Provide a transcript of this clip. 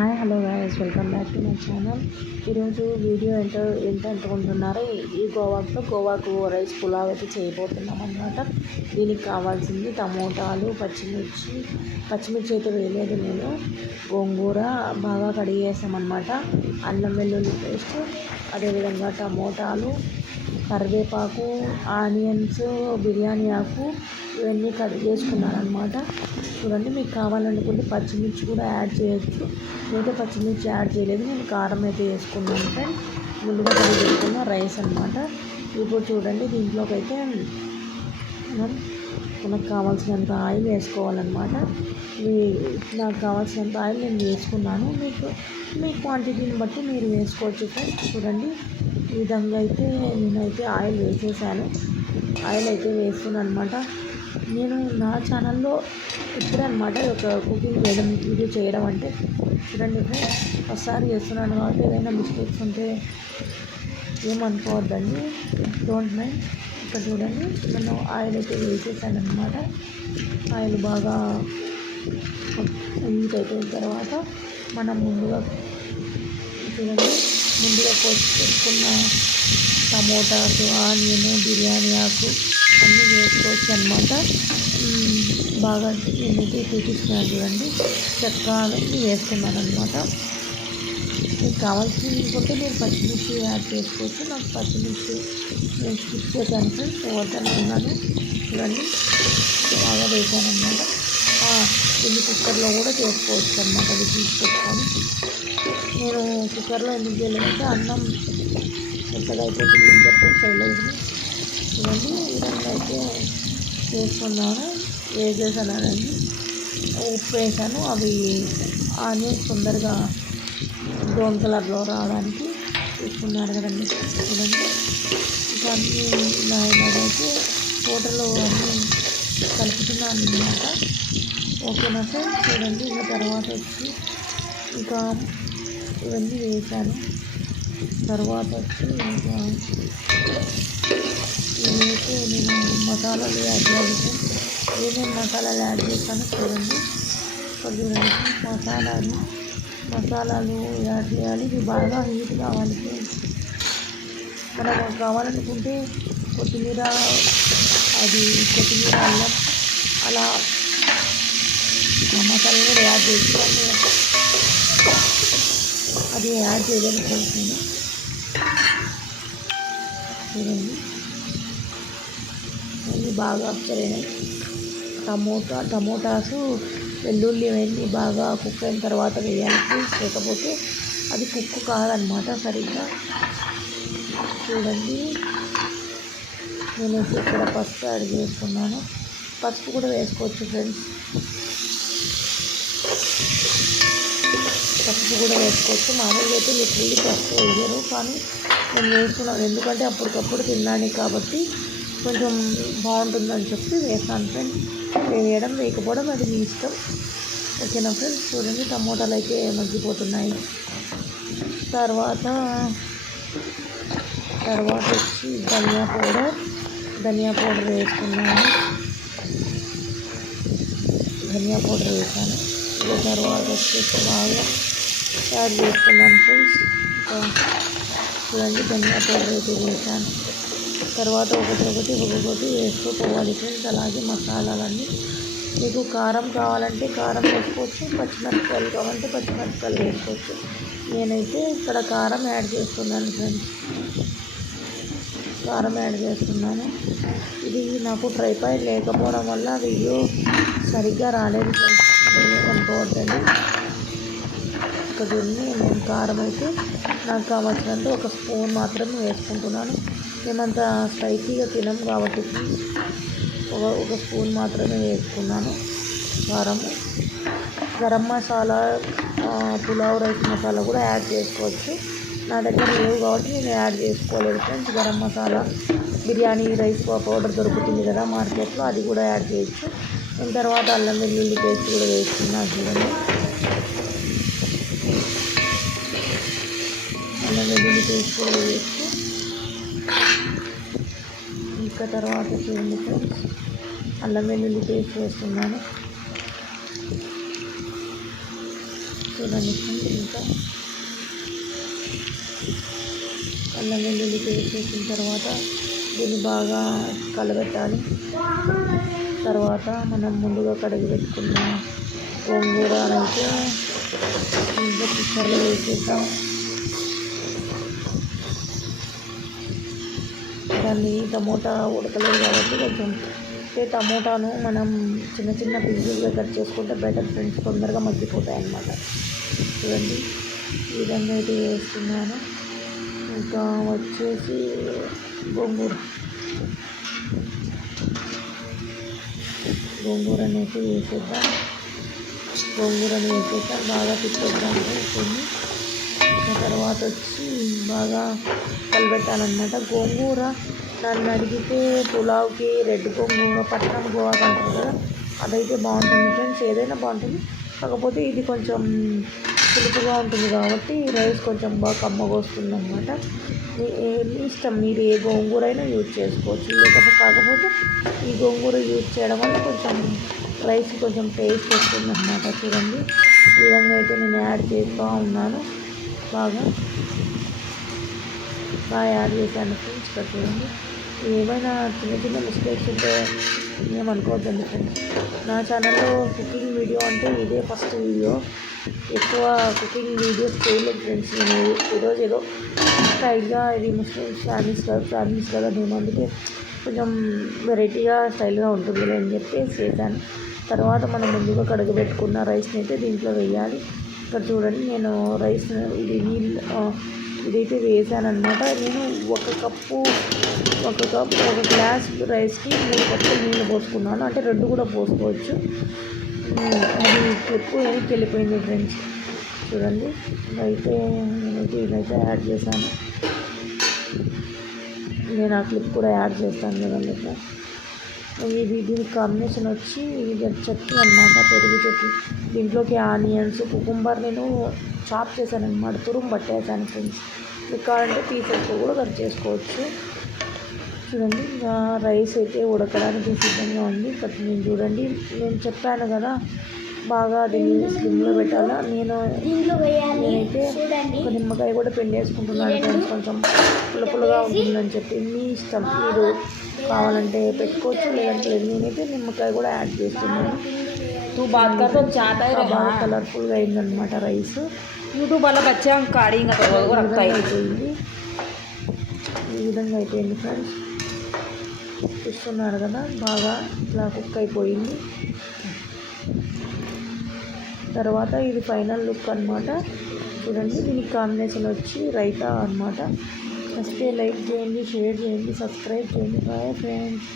Hi hello guys, welcome back to my channel. ఈరోజు video ఏంటనుకుంటున్నారో, ఈ గోవాకు rice pulao అయితే చేయబోతున్నాం అన్నమాట. దీనికి కావాల్సింది టమోటాలు, పచ్చిమిర్చి అయితే వేయలేదు నేను, గోంగూర బాగా కడిగేసామన్నమాట, అల్లం వెల్లుల్లి పేస్ట్, అదేవిధంగా టమోటాలు, కరివేపాకు, ఆనియన్స్, బిర్యానీ ఆకు ఇవన్నీ కట్ చేసుకున్నాను అనమాట. చూడండి, మీకు కావాలనుకుంటే పచ్చిమిర్చి కూడా యాడ్ చేయొచ్చు. నేనైతే పచ్చిమిర్చి యాడ్ చేయలేదు, నేను కారం అయితే వేసుకున్నాను ఫ్రెండ్స్. ముందుగా కడిగి రైస్ అనమాట. ఇప్పుడు చూడండి, దీంట్లోకి అయితే మనకు కావాల్సినంత ఆయిల్ వేసుకోవాలన్నమాట. నాకు కావాల్సినంత ఆయిల్ నేను వేసుకున్నాను, మీ క్వాంటిటీని బట్టి మీరు వేసుకోవచ్చు ఫ్రెండ్స్. చూడండి, ఈ విధంగా అయితే నేనైతే ఆయిల్ వేసేసాను. ఆయిల్ అయితే వేస్తున్నాను అనమాట. నేను నా ఛానల్లో ఇప్పుడే అనమాట ఒక కుకింగ్ వీడియో చేయడం అంటే. చూడండి ఫ్రెండ్స్, ఒకసారి చేస్తున్నాను కాబట్టి ఏదైనా మిస్టేక్స్ ఉంటే ఏమనుకోవద్దండి, డోంట్ మైండ్. ఇక్కడ చూడండి, నేను ఆయిల్ అయితే వేసేసాను అనమాట. ఆయిల్ బాగా హీట్ అయిపోయిన తర్వాత మనం ముందుగా కోసి పెట్టుకున్న టమోటాస్, ఆనియన్, బిర్యానీ ఆకు అన్నీ వేసుకోవచ్చు అనమాట. బాగా నేనైతే చూపిస్తున్నాను చూడండి, చెక్క అవన్నీ వేసుకున్నాను అనమాట. మీకు కావాల్సింది మీరు పచ్చిమిర్చి యాడ్ చేసుకోవచ్చు. నాకు పచ్చిమిర్చి నేను స్కిప్ చేశాను ఫ్రెండ్స్, వద్దనుకున్నాను. చూడండి, బాగా వేసాను అనమాట. ఇది కుక్కర్లో కూడా చేసుకోవచ్చు అనమాట, అది తీసుకొచ్చాను. నేను కుక్కర్లో ఎందుకు చేయలేదంటే అన్నం మెత్తగా అయిపోతుందని చెప్పి చేయలేదు. చూడండి, ఈ విధంగా అయితే వేసుకున్నాను, వేసేసానండి. ఉప్పు వేసాను, అవి ఆనియన్స్ తొందరగా బ్రౌన్ కలర్లో రావడానికి వేసుకున్నాను కదండి. చూడండి, ఇంకా అన్నీ ఇలాగైతే టోటల్ అన్నీ కలుపుతున్నాను అన్నమాట. ఓకేనా సార్? చూడండి, ఇంకా తర్వాత వచ్చి ఇంకా ఇవన్నీ వేసాను. తర్వాత వచ్చి ఇంకా ఇవైతే నేను మసాలాలు యాడ్ చేయాలి. ఏమేమి మసాలాలు యాడ్ చేస్తానో చూడండి. ఇక్కడ చూడండి, మసాలాలు యాడ్ చేయాలి. ఇవి బాగా హీట్ కావాలి. మనం కావాలనుకుంటే కొత్తిమీర, అల్లం అలా మసాలా కూడా యాడ్ చేసి అది యాడ్ చేయడానికి నేను చూడండి, అన్నీ బాగా సరైనవి. టమోటాసు, వెల్లుల్లి అవన్నీ బాగా కుక్ అయిన తర్వాత వేయాలి, లేకపోతే అది కుక్ కాదనమాట సరిగ్గా. చూడండి, నేనైతే ఇక్కడ పసుపు యాడ్ చేసుకున్నాను. పసుపు కూడా వేసుకోవచ్చు ఫ్రెండ్స్, పసుపు కూడా వేసుకోవచ్చు. మామూలుగా అయితే లిటరల్లీ పసుపు వేయరు, కానీ నేను వేసుకున్నాను ఎందుకంటే అప్పటికప్పుడు తిన్నాను కాబట్టి కొంచెం బాగుంటుందని చెప్పి వేసాను ఫ్రెండ్స్. వేయడం వేయకపోవడం అది మీ ఇష్టం. ఓకేనా ఫ్రెండ్స్? చూడండి, టమోటాలు అయితే మగ్గిపోతున్నాయి. తర్వాత వచ్చి ధనియా పౌడర్ వేసుకున్నాను. ధనియా పౌడర్ వేసాను. ఇక తర్వాత వచ్చేసి బాగా యాడ్ చేసుకున్నాను ఫ్రెండ్స్. చూడండి, ధనియా పౌడర్ అయితే వేసాను. తర్వాత ఒక్కొక్కటి వేసుకోవాలి ఫ్రెండ్స్. అలాగే మసాలాలన్నీ, మీకు కారం కావాలంటే కారం వేసుకోవచ్చు, పచ్చిమిరపకాయలు కావాలంటే పచ్చిమిరపకాయలు వేసుకోవచ్చు. నేనైతే ఇక్కడ కారం యాడ్ చేస్తున్నాను ఫ్రెండ్స్, కారం యాడ్ చేస్తున్నాను. ఇది నాకు ట్రైపాడ్ లేకపోవడం వల్ల వీడియో సరిగ్గా రాలేదు ఫ్రెండ్స్, అనుకోవద్దండి. ఇక్కడ నేను కారం అయితే నాకు కావాల్సినంత ఒక స్పూన్ మాత్రమే వేసుకుంటున్నాను. మేమంత స్పైసీగా తినం కాబట్టి ఒక స్పూన్ మాత్రమే వేసుకున్నాను కారం. గరం మసాలా, పులావ్ రైస్ మసాలా కూడా యాడ్ చేసుకోవచ్చు. నా దగ్గర లేవు కాబట్టి నేను యాడ్ చేసుకోలేదు friends. Garam masala, biryani rice powder దొరుకుతుంది కదా మార్కెట్లో, అది కూడా యాడ్ చేయొచ్చు. నేను తర్వాత అల్లం వెల్లుల్లి పేస్ట్ కూడా వేసుకున్నాను. చూడండి, అల్లం వెల్లుల్లి పేస్ట్ కూడా వేసి ఇంకా తర్వాత చూడండి ఫ్రెండ్స్, అల్లం వెల్లుల్లి పేస్ట్ వేస్తున్నాను. చూడండి ఫ్రెండ్స్. ఇంకా అల్లం వెల్లుల్లి పేస్ట్ వేసిన తర్వాత దీన్ని బాగా కలబెట్టాలి. తర్వాత మనం ముందుగా కడిగి పెట్టుకున్న గోంగూర అయితే దీంట్లో కుక్కర్లో వేసేద్దాం. దాన్ని టమోటా ఉడకలేదు కాబట్టి కొంచెం టమోటాను మనం చిన్న చిన్న పీసులుగా కట్ చేసుకుంటే బెటర్ ఫ్రెండ్స్, తొందరగా మగ్గిపోతాయి అన్నమాట. చూడండి ఈ విధంగా అయితే వేస్తున్నాను. ఇంకా వచ్చేసి గోంగూరని అయితే వేసేద్దాం. బాగా తిప్పేద్దాం కొన్ని. తర్వాత వచ్చి బాగా కలబెట్టాలన్నమాట. గోంగూర నన్ను అడిగితే పులావ్కి రెడ్ గోంగూర పట్నం గోవాకి అంటారు కదా, అదైతే బాగుంటుంది ఫ్రెండ్స్. ఏదైనా బాగుంటుంది, కాకపోతే ఇది కొంచెం పులుపుగా ఉంటుంది కాబట్టి రైస్ కొంచెం బాగా కమ్మగా వస్తుంది అన్నమాట. మీ ఇష్టం, మీరు ఏ గోంగూర అయినా యూజ్ చేసుకోవచ్చు. కాకపోతే ఈ గోంగూర యూజ్ చేయడం వల్ల కొంచెం రైస్ కొంచెం టేస్ట్ వస్తుంది అన్నమాట. చూడండి ఈ విధంగా అయితే నేను యాడ్ చేస్తూ ఉన్నాను. బాగా యాడ్ చేశాను ఫ్రెండ్స్. ఇక్కడ చూడండి, ఏమైనా చిన్న చిన్న మిస్టేక్స్ ఉంటే ఏమనుకోవద్దండి ఫ్రెండ్స్. నా ఛానల్లో కుకింగ్ వీడియో అంటే ఇదే ఫస్ట్ వీడియో. ఎక్కువ కుకింగ్ వీడియోస్ చేయలేదు ఫ్రెండ్స్. నేను ఈరోజు ఏదో స్టైల్గా, ఇది ముస్లిమ్స్ ఫ్యామిలీస్ కదా, నేను అందుకే కొంచెం వెరైటీగా స్టైల్గా ఉంటుంది అని చెప్పేసి చేశాను. తర్వాత మనం ముందుగా కడగబెట్టుకున్న రైస్ని అయితే దీంట్లో వేయాలి. ఇక్కడ చూడండి, నేను రైస్ ఇదైతే వేసాను అనమాట. నేను ఒక గ్లాస్ రైస్కి 3 కప్పులు నీళ్ళు పోసుకున్నాను. అంటే 2 కూడా పోసుకోవచ్చు. అది క్లిప్ వెనక్కి వెళ్ళిపోయింది ఫ్రెండ్స్. చూడండి నేనైతే ఇదైతే యాడ్ చేశాను. నేను ఆ క్లిప్ కూడా యాడ్ చేస్తాను కదండి. దీనికి కాంబినేషన్ వచ్చి ఇది చట్నీ అనమాట, పెరుగు చట్నీ. దీంట్లోకి ఆనియన్స్, కుకుంబర్ నేను చాప్ చేశాను అనమాట, తురుము పట్టేసాను ఫ్రెండ్స్. మీకు కావాలంటే పీసెస్తో కూడా కట్ చేసుకోవచ్చు. చూడండి రైస్ అయితే ఉడకడానికి సిద్ధంగా ఉంది. ఇక్కడ చూడండి, నేను చెప్పాను కదా బాగా దీన్ని స్లిమ్లో పెట్టాలా. నేనైతే ఒక నిమ్మకాయ కూడా పిండేసుకుంటున్నాను ఫ్రెండ్స్, కొంచెం పులుపులుగా ఉంటుందని చెప్పి. మీ ఇష్టం, మీరు కావాలంటే పెట్టుకోవచ్చు, లేదంటే లేదు. నేనైతే నిమ్మకాయ కూడా యాడ్ చేస్తున్నాను. బాగా కలర్ఫుల్గా అయిందనమాట రైస్. యూట్యూబ్ వాళ్ళకి వచ్చా అయిపోయింది. ఈ విధంగా అయిపోయింది ఫ్రెండ్స్. చూస్తున్నారు కదా, బాగా ఇట్లా కుక్ అయిపోయింది. తర్వాత ఇది ఫైనల్ లుక్ అనమాట. చూడండి దీనికి కాంబినేషన్ వచ్చి రైతా అనమాట. నచ్చితే లైక్ చేయండి, షేర్ చేయండి, సబ్స్క్రైబ్ చేయండి. Bye friends.